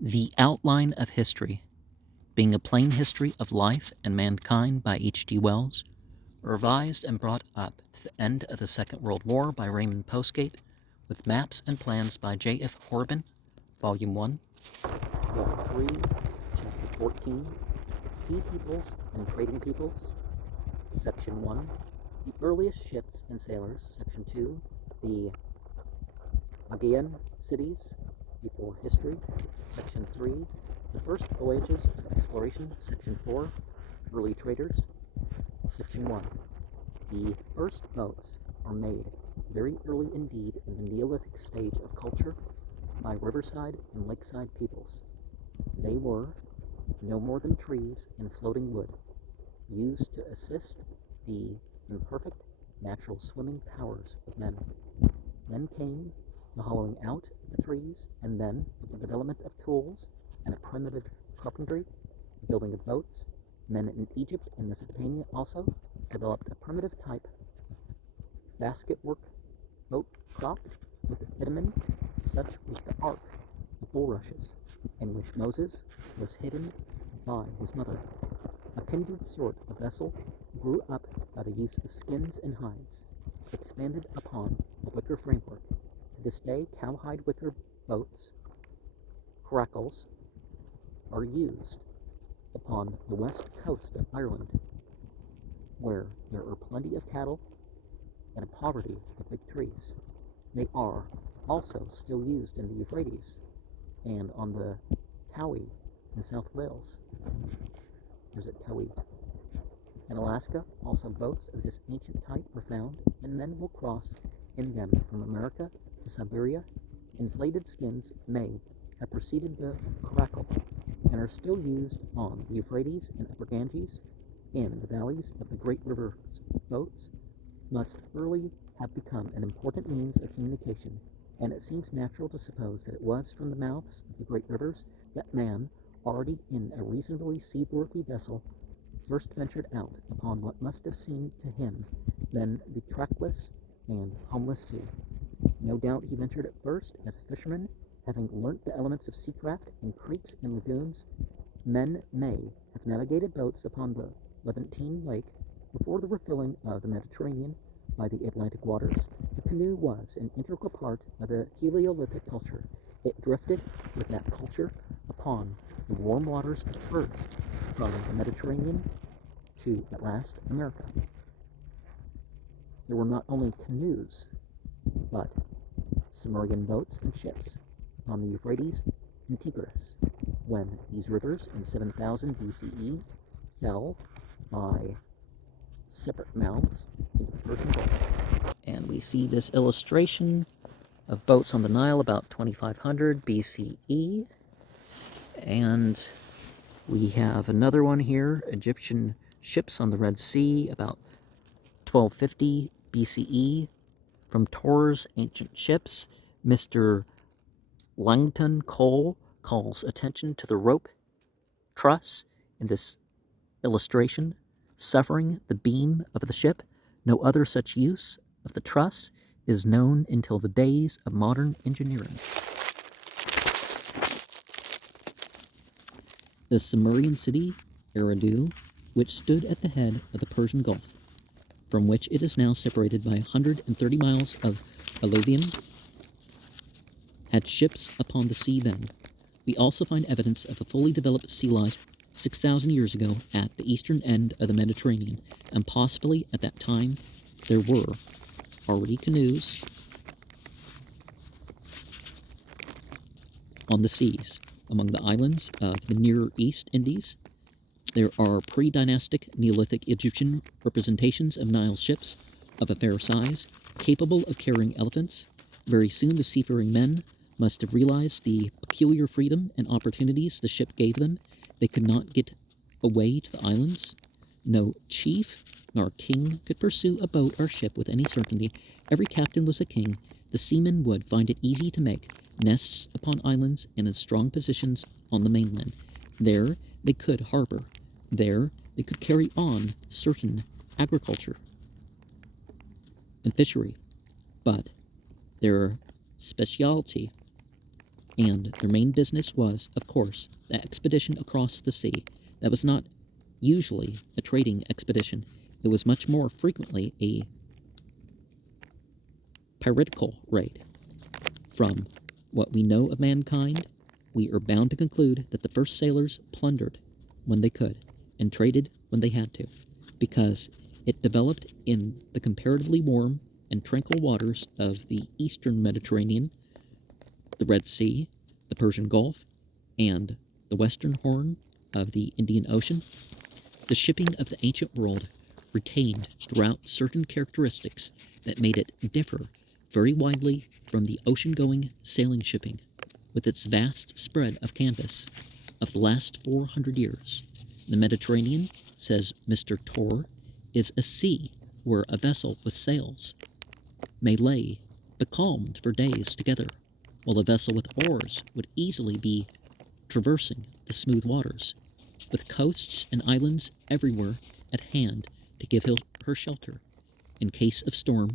The Outline of History, being a plain history of life and mankind by H.G. Wells, revised and brought up to the end of the Second World War by Raymond Postgate, with maps and plans by J.F. Horben, Volume 1, Book 3, Chapter 14, Sea Peoples and Trading Peoples, Section 1, The Earliest Ships and Sailors, Section 2, The Aegean Cities Before History, Section 3, The First Voyages of Exploration, Section 4, Early Traders, Section 1. The first boats are made very early indeed in the Neolithic stage of culture by riverside and lakeside peoples. They were no more than trees and floating wood, used to assist the imperfect natural swimming powers of men. Then came the hollowing out of the trees, and then, with the development of tools and a primitive carpentry, the building of boats, men in Egypt and Mesopotamia also developed a primitive type of basket-work boat prop with a bitumen. Such was the ark of bulrushes, in which Moses was hidden by his mother. A kindred sort of vessel grew up by the use of skins and hides, expanded upon a wicker framework. To this day, cowhide wicker boats, coracles, are used upon the west coast of Ireland, where there are plenty of cattle and a poverty of big trees. They are also still used in the Euphrates and on the Towie in South Wales. There's a Towie. In Alaska, also boats of this ancient type are found, and men will cross in them from America to Siberia. Inflated skins may have preceded the coracle and are still used on the Euphrates and Upper Ganges in the valleys of the great rivers. Boats must early have become an important means of communication, and it seems natural to suppose that it was from the mouths of the great rivers that man, already in a reasonably seaworthy vessel, first ventured out upon what must have seemed to him then the trackless and homeless sea. No doubt he ventured at first as a fisherman, having learnt the elements of seacraft in creeks and lagoons. Men may have navigated boats upon the Levantine lake before the refilling of the Mediterranean by the Atlantic waters. The canoe was an integral part of the Paleolithic culture. It drifted with that culture upon the warm waters of Earth from the Mediterranean to, at last, America. There were not only canoes, but Sumerian boats and ships on the Euphrates and Tigris, when these rivers in 7000 BCE fell by separate mouths into the Persian Gulf. And we see this illustration of boats on the Nile about 2500 BCE. And we have another one here, Egyptian ships on the Red Sea about 1250 BCE from Tor's Ancient Ships. Mr. Langton Cole calls attention to the rope truss in this illustration, suffering the beam of the ship. No other such use of the truss is known until the days of modern engineering. The Sumerian city, Eridu, which stood at the head of the Persian Gulf, from which it is now separated by 130 miles of alluvium, had ships upon the sea then. We also find evidence of a fully developed sea life 6,000 years ago at the eastern end of the Mediterranean, and possibly at that time there were already canoes on the seas among the islands of the Near East Indies. There are pre-dynastic Neolithic Egyptian representations of Nile ships of a fair size, capable of carrying elephants. Very soon the seafaring men must have realized the peculiar freedom and opportunities the ship gave them. They could not get away to the islands. No chief nor king could pursue a boat or ship with any certainty. Every captain was a king. The seamen would find it easy to make nests upon islands and in strong positions on the mainland. There they could harbor. There they could carry on certain agriculture and fishery. But their specialty and their main business was, of course, the expedition across the sea. That was not usually a trading expedition. It was much more frequently a piratical raid. From what we know of mankind, we are bound to conclude that the first sailors plundered when they could and traded when they had to, because it developed in the comparatively warm and tranquil waters of the eastern Mediterranean, the Red Sea, the Persian Gulf, and the western horn of the Indian Ocean. The shipping of the ancient world retained throughout certain characteristics that made it differ very widely from the ocean-going sailing shipping, with its vast spread of canvas, of the last 400 years. The Mediterranean, says Mr. Torr, is a sea where a vessel with sails may lay becalmed for days together, while a vessel with oars would easily be traversing the smooth waters, with coasts and islands everywhere at hand to give her shelter in case of storm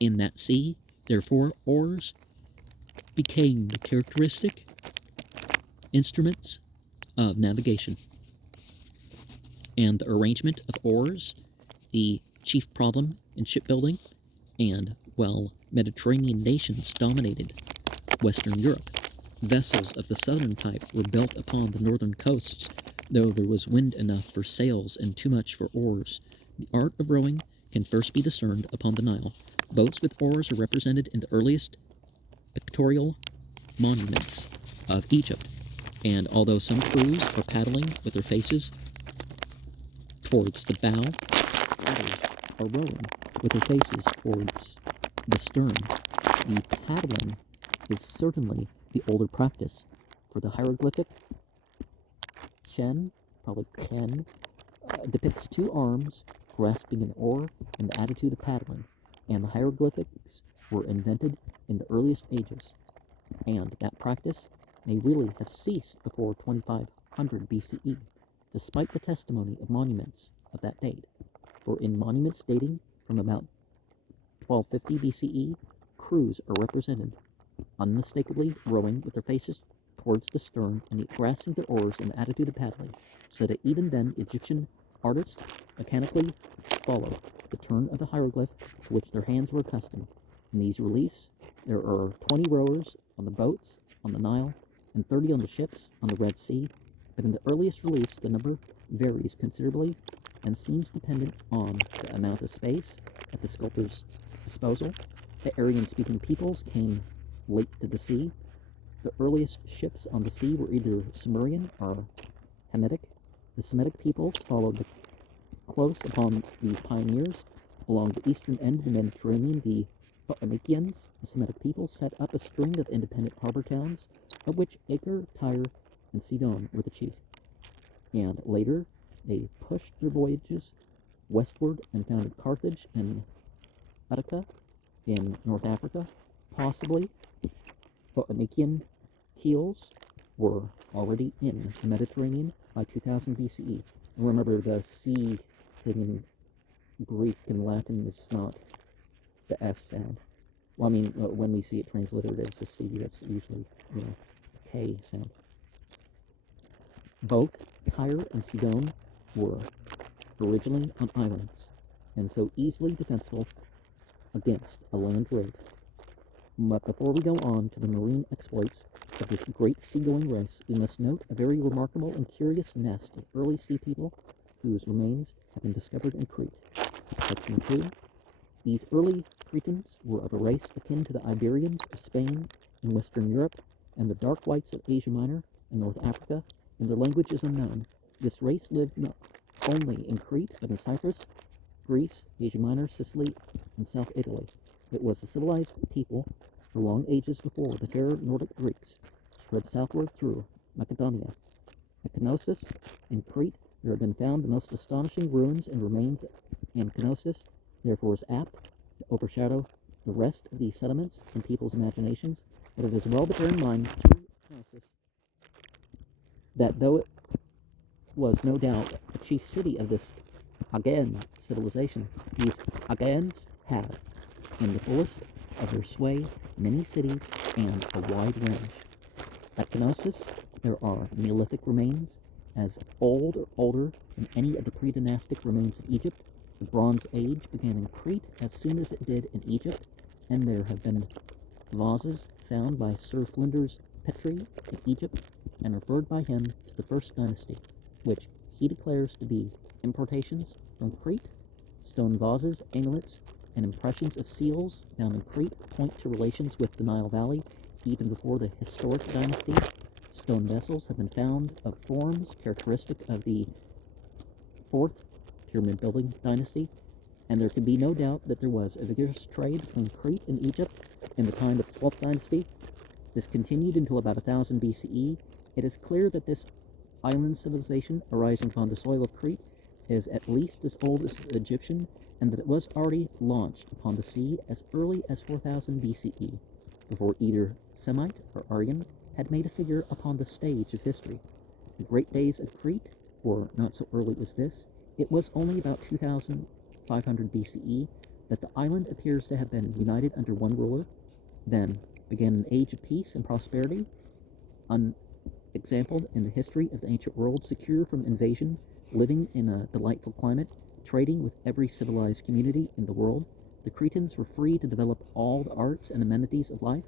in that sea. Therefore, oars became the characteristic instruments of navigation, and the arrangement of oars the chief problem in shipbuilding. And while Mediterranean nations dominated Western Europe, vessels of the southern type were built upon the northern coasts, though there was wind enough for sails and too much for oars. The art of rowing can first be discerned upon the Nile. Boats with oars are represented in the earliest pictorial monuments of Egypt, and although some crews are paddling with their faces towards the bow, others are rowing with their faces towards the stern. The paddling is certainly the older practice, for the hieroglyphic Chen, probably Ken, depicts two arms grasping an oar in the attitude of paddling, and the hieroglyphics were invented in the earliest ages, and that practice may really have ceased before 2500 BCE, despite the testimony of monuments of that date. For in monuments dating from about 1250 BCE, crews are represented unmistakably rowing with their faces towards the stern and grasping their oars in the attitude of paddling, so that even then Egyptian artists mechanically followed the turn of the hieroglyph to which their hands were accustomed. In these reliefs, there are 20 rowers on the boats on the Nile and 30 on the ships on the Red Sea, but in the earliest reliefs the number varies considerably and seems dependent on the amount of space at the sculptor's disposal. The Aryan-speaking peoples came late to the sea. The earliest ships on the sea were either Sumerian or Hamitic. The Semitic peoples followed close upon the pioneers. Along the eastern end of the Mediterranean, the Phoenicians, the Semitic people, set up a string of independent harbor towns, of which Acre, Tyre, and Sidon were the chief. And later, they pushed their voyages westward and founded Carthage and Utica in North Africa. Possibly, Phoenician keels were already in the Mediterranean by 2000 BCE. And remember, the C thing in Greek and Latin is not the S sound. Well, I mean, when we see it translated as a C, that's usually, a K sound. Both Tyre and Sidon were originally on islands, and so easily defensible against a land raid. But before we go on to the marine exploits of this great seagoing race, we must note a very remarkable and curious nest of early sea people whose remains have been discovered in Crete. Section 2. These early Cretans were of a race akin to the Iberians of Spain and Western Europe, and the dark whites of Asia Minor and North Africa, and their language is unknown. This race lived not only in Crete, but in Cyprus, Greece, Asia Minor, Sicily, and South Italy. It was a civilized people for long ages before the fair Nordic Greeks spread southward through Macedonia. At Knossos, in Crete, there have been found the most astonishing ruins and remains, and Knossos therefore is apt to overshadow the rest of these settlements in people's imaginations, but it is well to bear in mind through Knossos that though it was no doubt the chief city of this Achaean civilization, these Achaeans had, in the fullest of their sway, many cities and a wide range At Knossos, there are Neolithic remains as old or older than any of the pre-dynastic remains of Egypt. The Bronze Age began in Crete as soon as it did in Egypt, and there have been vases found by Sir Flinders Petrie in Egypt and referred by him to the First Dynasty, which he declares to be importations from Crete. Stone vases, amulets, and impressions of seals found in Crete point to relations with the Nile Valley even before the historic dynasty. Stone vessels have been found of forms characteristic of the 4th pyramid building dynasty, and there can be no doubt that there was a vigorous trade between Crete and Egypt in the time of the 12th dynasty. This continued until about 1000 BCE. It is clear that this island civilization arising upon the soil of Crete is at least as old as the Egyptian, and that it was already launched upon the sea as early as 4000 BCE, before either Semite or Aryan had made a figure upon the stage of history. The great days of Crete were not so early as this. It was only about 2500 BCE that the island appears to have been united under one ruler. Then began an age of peace and prosperity, unexampled in the history of the ancient world, secure from invasion, living in a delightful climate, trading with every civilized community in the world. The Cretans were free to develop all the arts and amenities of life.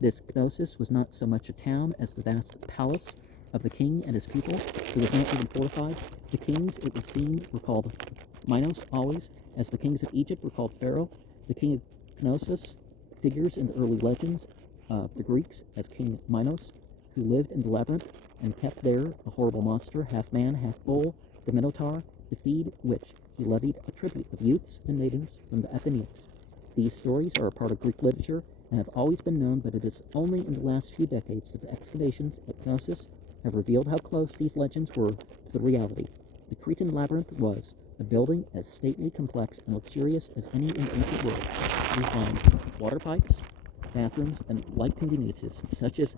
This Knossos was not so much a town as the vast palace of the king and his people. It was not even fortified. The kings, it would seem, were called Minos always, as the kings of Egypt were called Pharaoh. The king of Knossos figures in the early legends of the Greeks as King Minos, who lived in the labyrinth and kept there a horrible monster, half man, half bull, the Minotaur, to feed which he levied a tribute of youths and maidens from the Athenians. These stories are a part of Greek literature and have always been known, but it is only in the last few decades that the excavations at Knossos have revealed how close these legends were to the reality. The Cretan labyrinth was a building as stately, complex, and luxurious as any in the ancient world. We find water pipes, bathrooms, and like conveniences, such as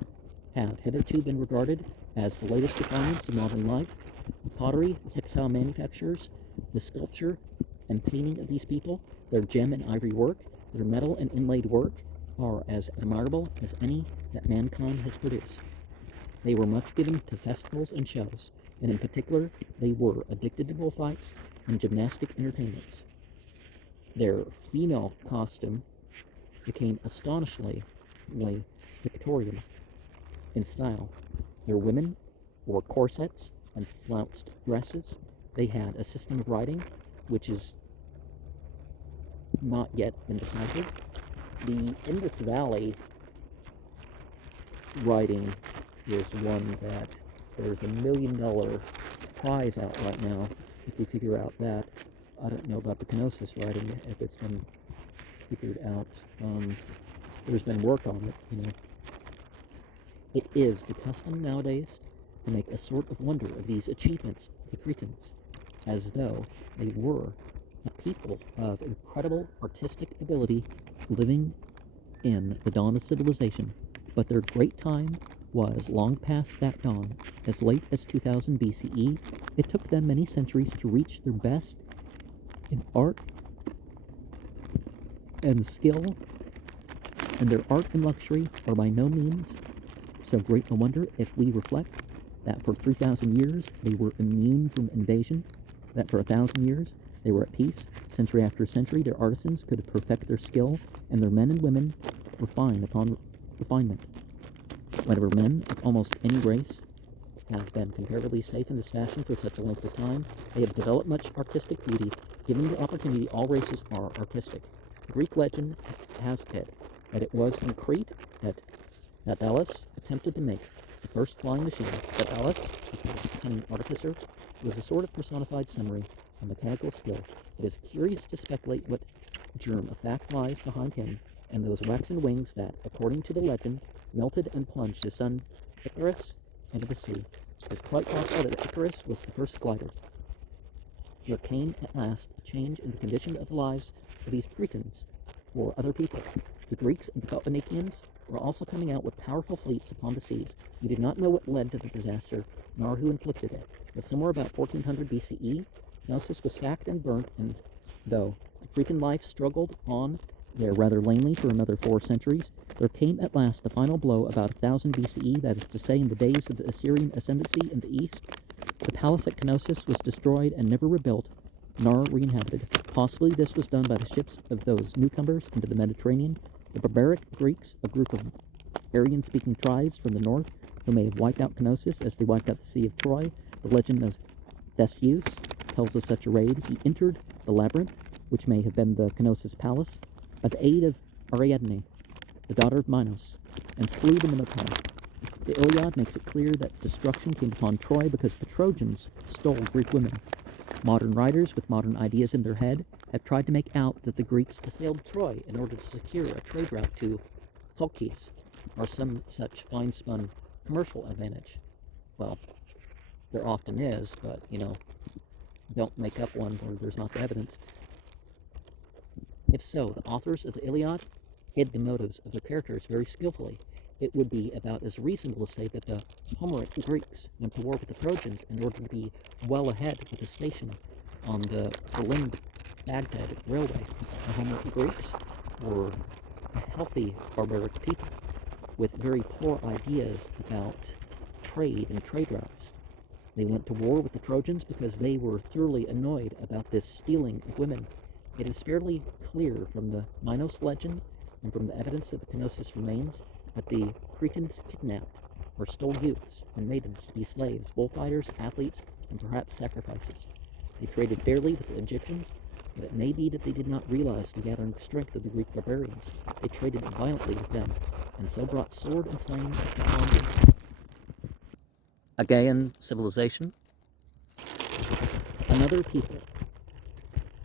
have hitherto been regarded as the latest refinements of modern life. Pottery, textile manufacturers, the sculpture and painting of these people, their gem and ivory work, their metal and inlaid work, are as admirable as any that mankind has produced. They were much given to festivals and shows, and in particular, they were addicted to bullfights and gymnastic entertainments. Their female costume became astonishingly Victorian in style. Their women wore corsets and flounced dresses. They had a system of writing which is not yet been deciphered. The Indus Valley writing is one that there's $1 million prize out right now if we figure out that. I don't know about the Knossos writing, if it's been figured out. There's been work on it. It is the custom nowadays to make a sort of wonder of these achievements of the Cretans, as though they were a people of incredible artistic ability living in the dawn of civilization. But their great time was long past that dawn. As late as 2000 BCE, it took them many centuries to reach their best in art and skill, and their art and luxury are by no means so great a wonder if we reflect that for 3,000 years they were immune from invasion, that for 1,000 years they were at peace. Century after century, their artisans could perfect their skill, and their men and women refine upon refinement. Whenever men of almost any race have been comparatively safe in this fashion for such a length of time, they have developed much artistic beauty. Given the opportunity, all races are artistic. Greek legend has it that it was in Crete that Daedalus attempted to make the first flying machine. Daedalus, a cunning artificer, was a sort of personified summary of mechanical skill. It is curious to speculate what germ of fact lies behind him and those waxen wings that, according to the legend, melted and plunged his son Icarus into the sea. It is quite possible that Icarus was the first glider. There came at last a change in the condition of the lives of these Cretans or other people. The Greeks and the Phoenicians were also coming out with powerful fleets upon the seas. We do not know what led to the disaster, nor who inflicted it, but somewhere about 1400 BCE, Knossos was sacked and burnt, and though the Cretan life struggled on There, rather lamely for another 4 centuries, there came at last the final blow about 1000 BCE, that is to say, in the days of the Assyrian ascendancy in the east. The palace at Knossos was destroyed and never rebuilt, nor re-inhabited. Possibly this was done by the ships of those newcomers into the Mediterranean, the barbaric Greeks, a group of Aryan-speaking tribes from the north, who may have wiped out Knossos as they wiped out the city of Troy. The legend of Theseus tells of such a raid. He entered the labyrinth, which may have been the Knossos palace, by the aid of Ariadne, the daughter of Minos, and slew the Minotaur. The Iliad makes it clear that destruction came upon Troy because the Trojans stole Greek women. Modern writers with modern ideas in their head have tried to make out that the Greeks assailed Troy in order to secure a trade route to Colchis, or some such fine-spun commercial advantage. Well, there often is, but, don't make up one where there's not the evidence. If so, the authors of the Iliad hid the motives of their characters very skillfully. It would be about as reasonable to say that the Homeric Greeks went to war with the Trojans in order to be well ahead with a station on the Berlin-Baghdad railway. The Homeric Greeks were a healthy, barbaric people with very poor ideas about trade and trade routes. They went to war with the Trojans because they were thoroughly annoyed about this stealing of women. It is fairly clear from the Minos legend and from the evidence of the Knossos remains that the Cretans kidnapped or stole youths and maidens to be slaves, bullfighters, athletes, and perhaps sacrifices. They traded fairly with the Egyptians, but it may be that they did not realize the gathering strength of the Greek barbarians. They traded violently with them, and so brought sword and flame upon them. Achaean civilization. Another people,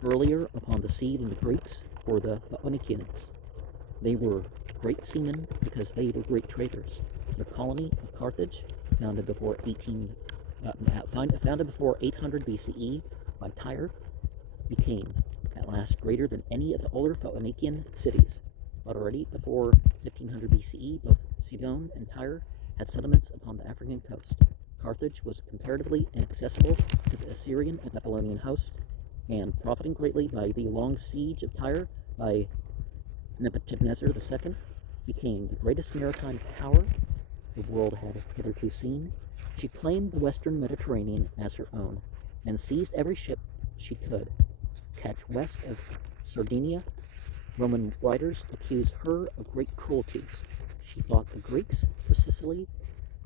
earlier upon the sea than the Greeks, were the Phoenicians. They were great seamen because they were great traders. The colony of Carthage, founded before 800 BCE by Tyre, became at last greater than any of the older Phoenician cities. But already before 1500 BCE, both Sidon and Tyre had settlements upon the African coast. Carthage was comparatively inaccessible to the Assyrian and Babylonian host, and profiting greatly by the long siege of Tyre by Nebuchadnezzar II, became the greatest maritime power the world had hitherto seen. She claimed the western Mediterranean as her own, and seized every ship she could catch west of Sardinia. Roman writers accuse her of great cruelties. She fought the Greeks for Sicily,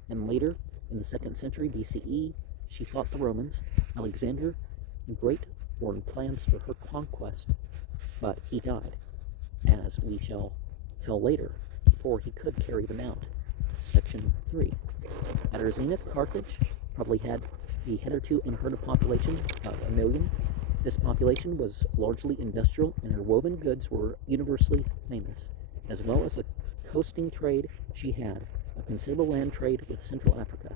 and later, in the 2nd century BCE, she fought the Romans. Alexander the Great formed plans for her conquest, but he died, as we shall tell later, before he could carry them out. Section 3. At her zenith, Carthage probably had the hitherto unheard of population of 1 million. This population was largely industrial, and her woven goods were universally famous. As well as a coasting trade, she had a considerable land trade with Central Africa.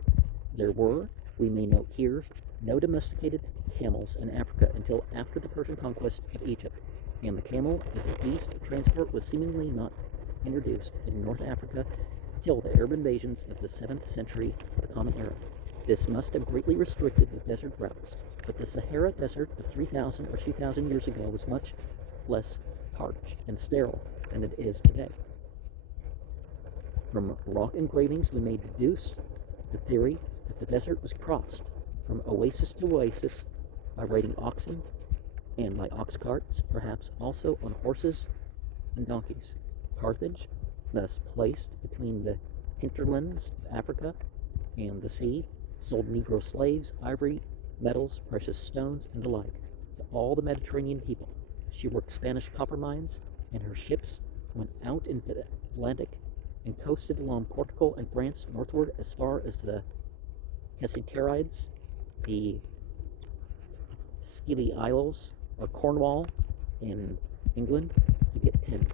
There were, we may note here, no domesticated camels in Africa until after the Persian conquest of Egypt, and the camel as a beast of transport was seemingly not introduced in North Africa till the Arab invasions of the 7th century of the Common Era. This must have greatly restricted the desert routes, but the Sahara Desert of 3,000 or 2,000 years ago was much less parched and sterile than it is today. From rock engravings, we may deduce the theory that the desert was crossed from oasis to oasis by riding oxen and by ox carts, perhaps also on horses and donkeys. Carthage, thus placed between the hinterlands of Africa and the sea, sold Negro slaves, ivory, metals, precious stones, and the like to all the Mediterranean people. She worked Spanish copper mines, and her ships went out into the Atlantic and coasted along Portugal and France northward as far as the Cassiterides, the Scilly Isles, or Cornwall in England, to get tin.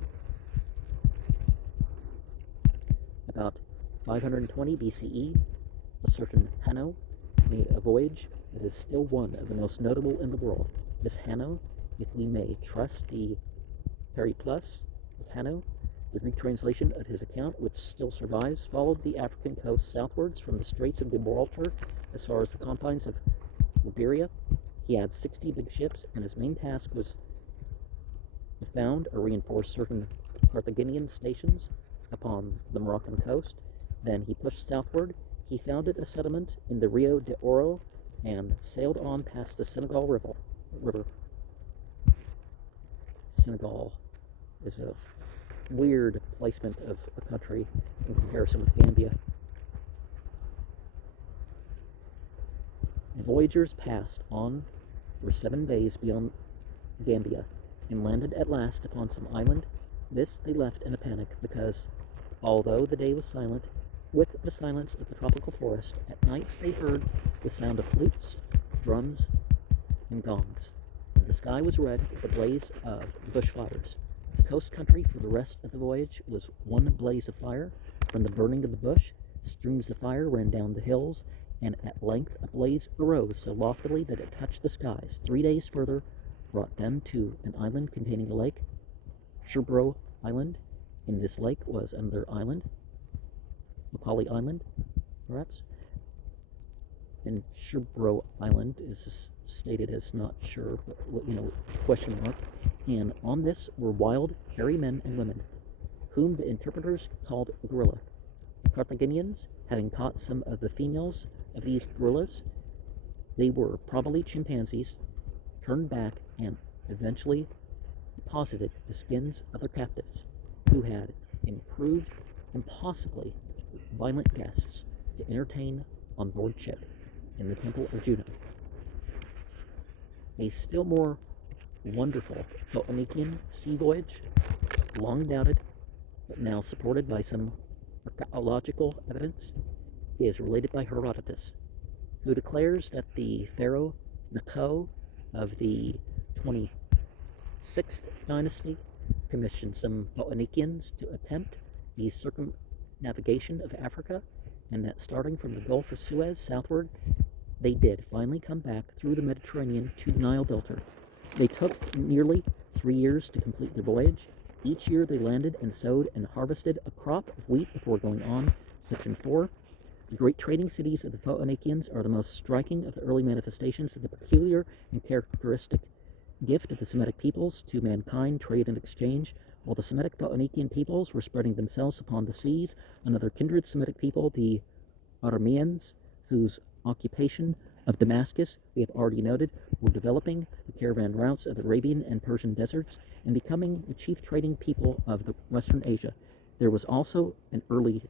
About 520 BCE, a certain Hanno made a voyage that is still one of the most notable in the world. This Hanno, if we may trust the Periplus of Hanno, the Greek translation of his account, which still survives, followed the African coast southwards from the Straits of Gibraltar as far as the confines of Liberia. He had 60 big ships, and his main task was He found or reinforced certain Carthaginian stations upon the Moroccan coast. Then he pushed southward. He founded a settlement in the Rio de Oro and sailed on past the Senegal River. Senegal is a weird placement of a country in comparison with Gambia. Voyagers passed on for 7 days beyond Gambia and landed at last upon some island. This they left in a panic because, although the day was silent, with the silence of the tropical forest, at nights they heard the sound of flutes, drums, and gongs. And the sky was red with the blaze of bushfires. The coast country for the rest of the voyage was one blaze of fire. From the burning of the bush, streams of fire ran down the hills, and at length a blaze arose so loftily that it touched the skies. 3 days further brought them to an island containing a lake, Sherbro Island. In this lake was another island, Macaulay Island, perhaps. And Sherbro Island is stated as not sure, question mark. And on this were wild, hairy men and women, whom the interpreters called gorilla. The Carthaginians, having caught some of the females of these gorillas, they were probably chimpanzees, turned back and eventually deposited the skins of their captives, who had improved impossibly violent guests to entertain on board ship in the Temple of Juno. A still more wonderful Phoenician sea voyage, long doubted, but now supported by some archaeological evidence, is related by Herodotus, who declares that the pharaoh Necho of the 26th dynasty commissioned some Phoenicians to attempt the circumnavigation of Africa, and that starting from the Gulf of Suez southward, they did finally come back through the Mediterranean to the Nile Delta. They took nearly 3 years to complete their voyage. Each year they landed and sowed and harvested a crop of wheat before going on. Section 4. The great trading cities of the Phoenicians are the most striking of the early manifestations of the peculiar and characteristic gift of the Semitic peoples to mankind, trade and exchange. While the Semitic Phoenician peoples were spreading themselves upon the seas, another kindred Semitic people, the Arameans, whose occupation of Damascus we have already noted, were developing the caravan routes of the Arabian and Persian deserts and becoming the chief trading people of the Western Asia. There was also an early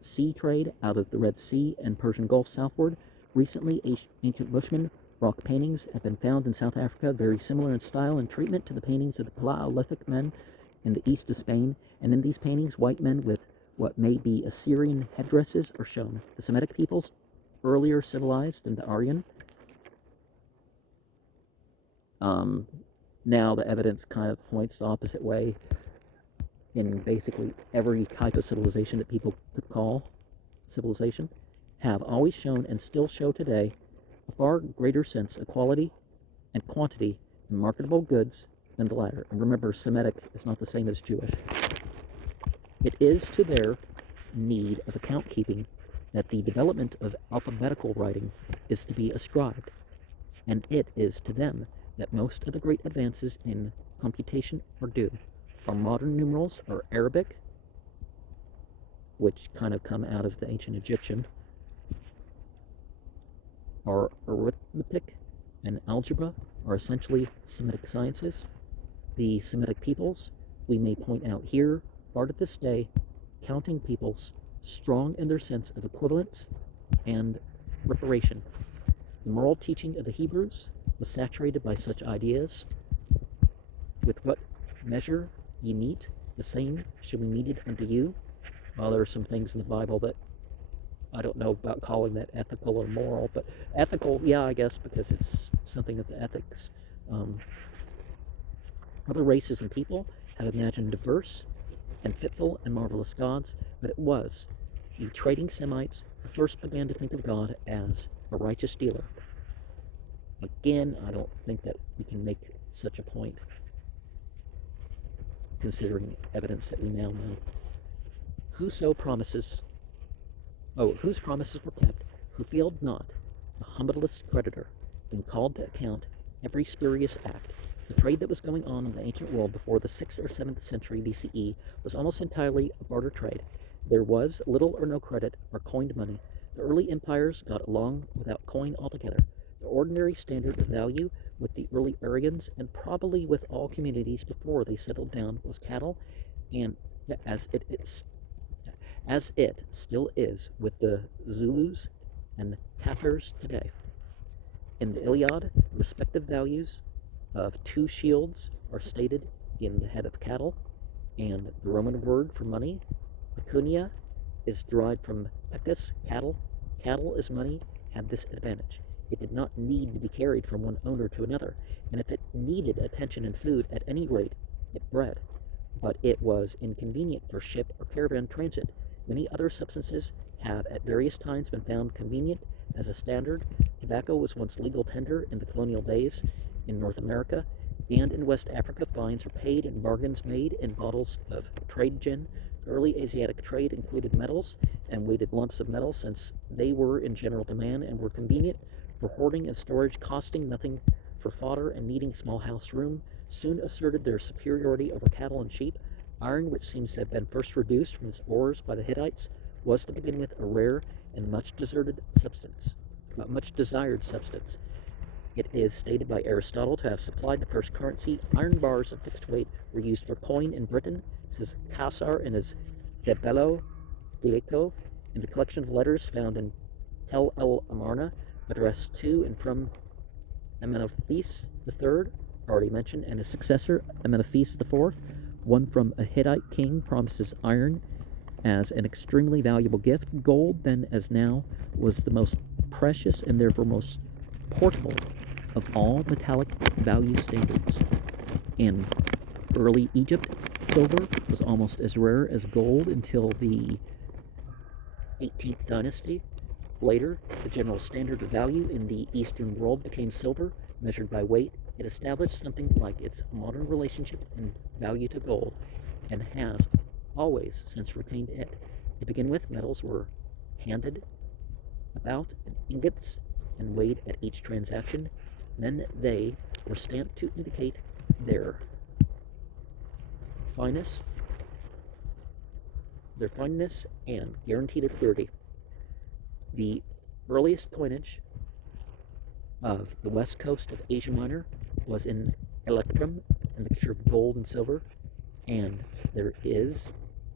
sea trade out of the Red Sea and Persian Gulf southward. Recently, ancient Bushman rock paintings have been found in South Africa, very similar in style and treatment to the paintings of the Paleolithic men in the east of Spain. And in these paintings, white men with what may be Assyrian headdresses are shown. The Semitic peoples, earlier civilized than the Aryan. Now the evidence kind of points the opposite way in basically every type of civilization that people could call civilization, have always shown and still show today a far greater sense of quality and quantity in marketable goods than the latter. And remember, Semitic is not the same as Jewish. It is to their need of account keeping that the development of alphabetical writing is to be ascribed, and it is to them that most of the great advances in computation are due. Our modern numerals are Arabic, which kind of come out of the ancient Egyptian. Our arithmetic and algebra are essentially Semitic sciences. The Semitic peoples, we may point out here, are to this day counting peoples strong in their sense of equivalence and reparation. The moral teaching of the Hebrews was saturated by such ideas. With what measure ye meet, the same shall be meted unto you. Well, there are some things in the Bible that I don't know about calling that ethical or moral, but ethical, yeah, I guess, because it's something of the ethics. Other races and people have imagined diverse and fitful and marvelous gods, but it was the trading Semites who first began to think of God as a righteous dealer. Again, I don't think that we can make such a point, considering evidence that we now know. Whose promises were kept, who failed not, the humblest creditor, and called to account every spurious act, The trade that was going on in the ancient world before the 6th or 7th century BCE was almost entirely a barter trade. There was little or no credit or coined money. The early empires got along without coin altogether. The ordinary standard of value with the early Aryans, and probably with all communities before they settled down, was cattle, and as it still is with the Zulus and Kaffirs today. In the Iliad, respective values of two shields are stated in the head of cattle, and the Roman word for money, pecunia, is derived from pecus, cattle. Cattle as money had this advantage. It did not need to be carried from one owner to another, and if it needed attention and food, at any rate, it bred. But it was inconvenient for ship or caravan transit. Many other substances have at various times been found convenient as a standard. Tobacco was once legal tender in the colonial days in North America, and in West Africa fines were paid and bargains made in bottles of trade gin. Early Asiatic trade included metals and weighted lumps of metal, since they were in general demand and were convenient for hoarding and storage, costing nothing for fodder and needing small house room, soon asserted their superiority over cattle and sheep. Iron, which seems to have been first reduced from its ores by the Hittites, was to begin with a rare and much desired substance. It is stated by Aristotle to have supplied the first currency. Iron bars of fixed weight were used for coin in Britain, says Cassar in his De Bello Gallico, in the collection of letters found in Tel el Amarna, addressed to and from Amenophes III, already mentioned, and his successor, Amenophes IV. One from a Hittite king promises iron as an extremely valuable gift. Gold, then as now, was the most precious and therefore most portable of all metallic value standards. In early Egypt, silver was almost as rare as gold until the 18th dynasty. Later, the general standard of value in the Eastern world became silver, measured by weight. It established something like its modern relationship in value to gold, and has always since retained it. To begin with, metals were handed about in ingots and weighed at each transaction. Then they were stamped to indicate their fineness and guarantee their purity. The earliest coinage of the west coast of Asia Minor was in electrum, a mixture of gold and silver, and there is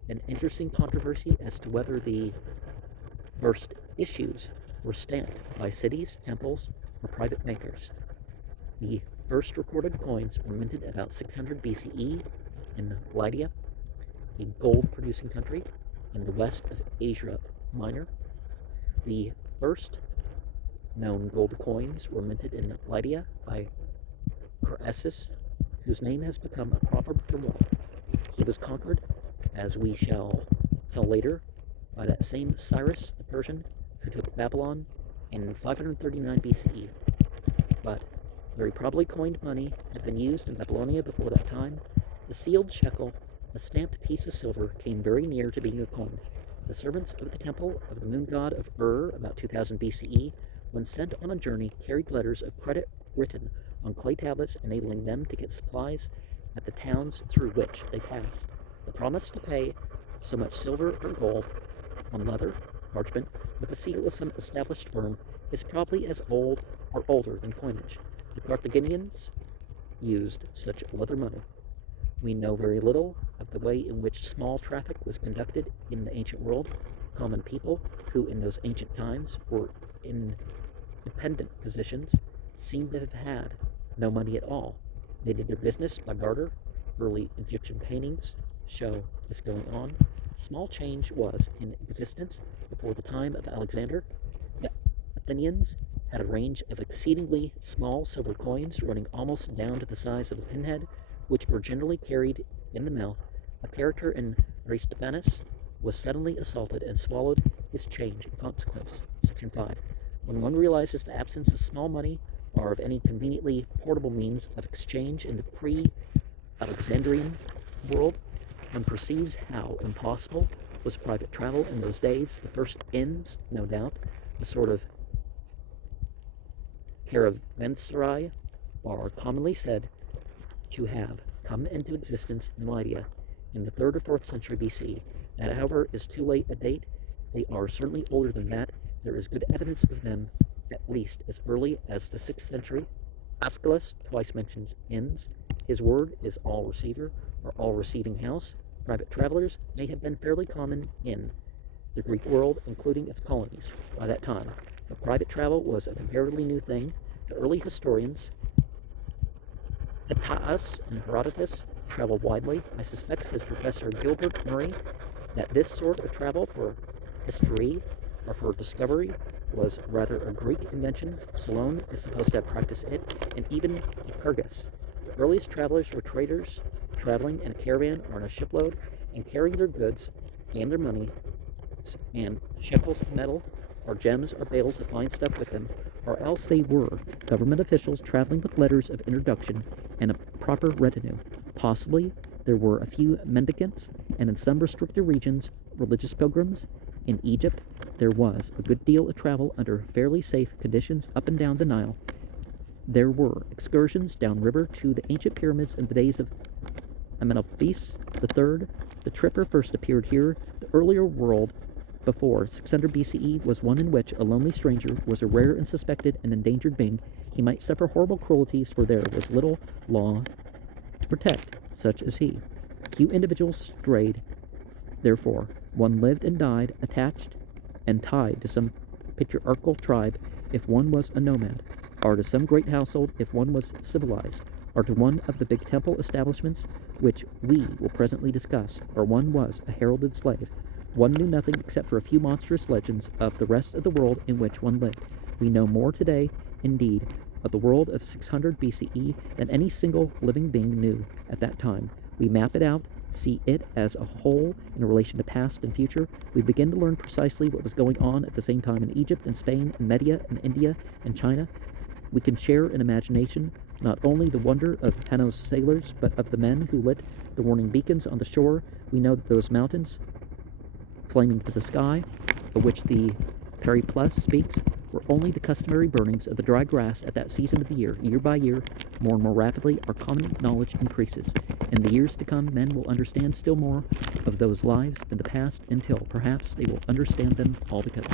an interesting controversy as to whether the first issues were stamped by cities, temples, or private makers. The first recorded coins were minted about 600 BCE in Lydia, a gold-producing country in the west of Asia Minor. The first known gold coins were minted in Lydia by Croesus, whose name has become a proverb for wealth. He was conquered, as we shall tell later, by that same Cyrus the Persian, who took Babylon in 539 BCE. But very probably coined money had been used in Babylonia before that time. The sealed shekel, a stamped piece of silver, came very near to being a coin. The servants of the temple of the moon god of about 2000 BCE, when sent on a journey, carried letters of credit written on clay tablets, enabling them to get supplies at the towns through which they passed. The promise to pay so much silver or gold on leather, parchment, with the seal of some established firm is probably as old or older than coinage. The Carthaginians used such leather money. We know very little of the way in which small traffic was conducted in the ancient world. Common people, who in those ancient times were in dependent positions, seem to have had no money at all. They did their business by barter. Early Egyptian paintings show this going on. Small change was in existence before the time of Alexander. The Athenians had a range of exceedingly small silver coins running almost down to the size of a pinhead, which were generally carried in the mouth. A character in Aristophanes was suddenly assaulted and swallowed his change in consequence. Section 5. When one realizes the absence of small money or of any conveniently portable means of exchange in the pre-Alexandrian world, one perceives how impossible was private travel in those days. The first inns, no doubt, a sort of caravanserai, are commonly said to have come into existence in Lydia in the 3rd or 4th century BC. That, however, is too late a date. They are certainly older than that. There is good evidence of them at least as early as the 6th century. Aeschylus twice mentions inns. His word is all receiver or all receiving house. Private travelers may have been fairly common in the Greek world, including its colonies, by that time. But private travel was a comparatively new thing. The early historians, Petaus and Herodotus, traveled widely. I suspect, says Professor Gilbert Murray, that this sort of travel for history or for discovery was rather a Greek invention. Solon is supposed to have practiced it, and even Lycurgus. The earliest travelers were traders traveling in a caravan or in a shipload and carrying their goods and their money and shekels of metal or gems or bales of fine stuff with them, or else they were government officials traveling with letters of introduction and a proper retinue. Possibly there were a few mendicants, and in some restricted regions, religious pilgrims. In Egypt, there was a good deal of travel under fairly safe conditions up and down the Nile. There were excursions downriver to the ancient pyramids in the days of Amenophes III. The tripper first appeared here. The earlier world before 600 BCE was one in which a lonely stranger was a rare and suspected and endangered being. He might suffer horrible cruelties, for there was little law to protect such as he. Few individuals strayed, therefore. One lived and died attached and tied to some patriarchal tribe if one was a nomad, or to some great household if one was civilized, or to one of the big temple establishments which we will presently discuss, or one was a heralded slave. One knew nothing except for a few monstrous legends of the rest of the world in which one lived. We know more today, indeed, of the world of 600 BCE than any single living being knew at that time. We map it out, see it as a whole in relation to past and future. We begin to learn precisely what was going on at the same time in Egypt and Spain and Media and India and China. We can share in imagination not only the wonder of Hanno's sailors, but of the men who lit the warning beacons on the shore. We know that those mountains, flaming to the sky, of which the Periplus speaks, were only the customary burnings of the dry grass at that season of the year. Year by year, more and more rapidly, our common knowledge increases. In the years to come, men will understand still more of those lives in the past until, perhaps, they will understand them altogether.